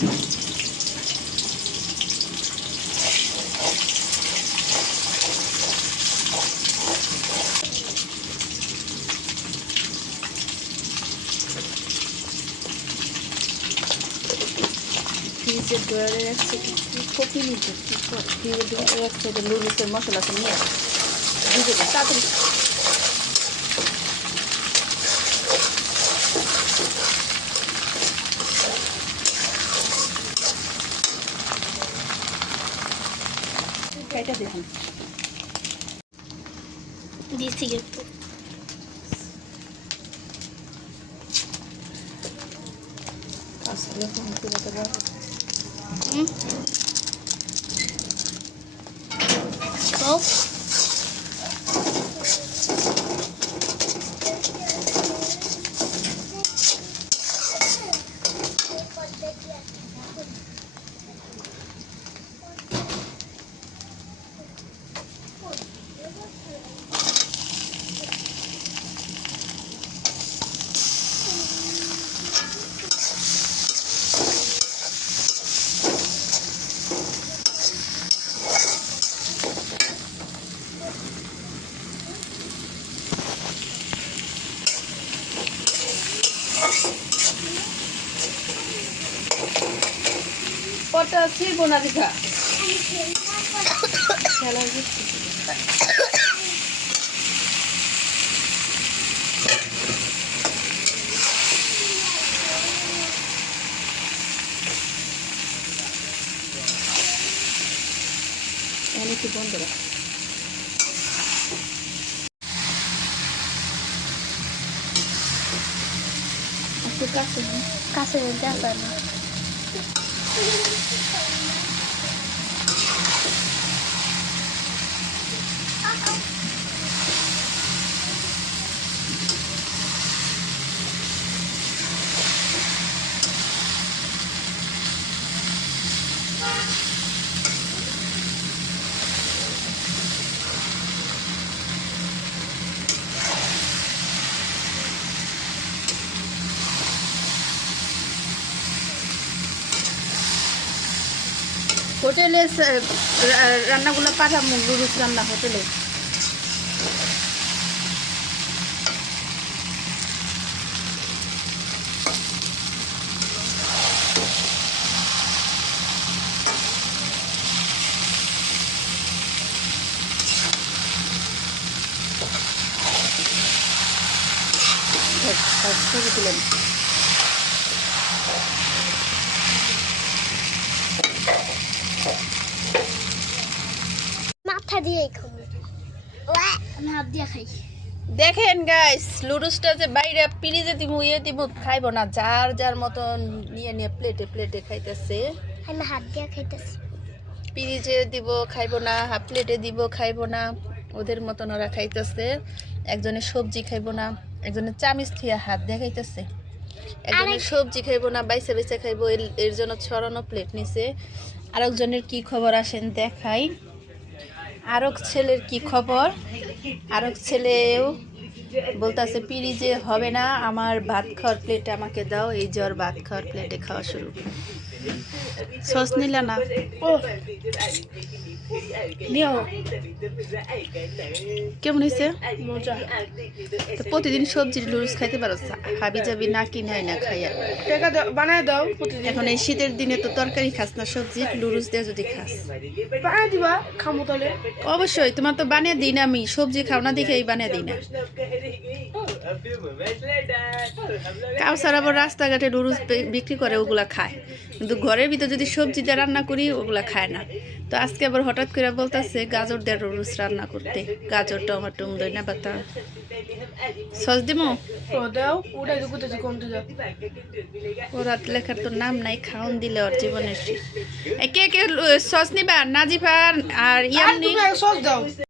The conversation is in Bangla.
ফ্রিজে ড্রয়ারে রাখছে কপি নিতে ফ্রিজে রাখছে নুডলসের মশলা নিয়ে ভিজে দেয় তাড়াতাড়ি। এটা দেখুন দিচ্ছি একটু আসলে পটা ছিড়বো না দিঘা অনেক বন্ধ রাখ কাছে কাছে দেখা না হোটেলে রান্নাগুলো পাঠাবো নুডলস রান্না হোটেলে তুলে মাথা দিয়ে হাত দিয়ে খাই। দেখেন গাইস লুডুসটা যে বাইরে ফ্রিজে দিব দিব খাইব না যার যার মতন নিয়ে নিয়ে প্লেটে প্লেটে খাইতেছে। আমি হাত দিয়ে খাইতেছি ফ্রিজে দিব খাইব না হাফ প্লেটে দিব খাইব না ওদের মতন ওরা খাইতেছে। একজনের সবজি খাইব না একজনের চামিচ থিয়া হাত দিয়ে খাইতেছে একজনের সবজি খাইব না বাইসে বাইসে খাইব এর জন্য ছড়ানো প্লেট নিছে। আরেকজনের কি খবর আসেন দেখাই। আরেক ছেলের কি খবর আরেক ছেলেও বলতেছে ফ্রিজে হবে না আমার ভাত খাওয়ার প্লেটে আমাকে দাও এই জ্বর ভাত খাওয়ার প্লেটে খাওয়া শুরু। সস নিলে না ও নিও কেমন হয়েছে মজা তো প্রতিদিন সবজির লুডুস খাইতে পারো হাবি যাবি না কিনে না খাইয়া বানায় দাও। এখন এই শীতের দিনে তো তরকারি খাস না সবজি লুডুস দিয়ে যদি খাস বানিয়ে দিবা খামো তাহলে অবশ্যই তোমার তো বানিয়ে দিই না আমি সবজি খাও না দেখে এই বানিয়ে দিই না। কাউসার আবার রাস্তাঘাটে লুডুস বিক্রি করে ওগুলা খায় কিন্তু ঘরের ভিতরে যদি সবজি দিয়ে রান্না করি ওগুলা খায় না। তো আজকে আবার হঠাৎ করে বলতেছে গাজর দিয়ে লুডুস রান্না করতে গাজর টমেটো দইনা পাতা সস দিমো ওরা লেখার তো নাম নাই খাওন দিলে ওর জীবনের কে কে সস নিবা নাজিফা আর ইয়ামনি সস দাও।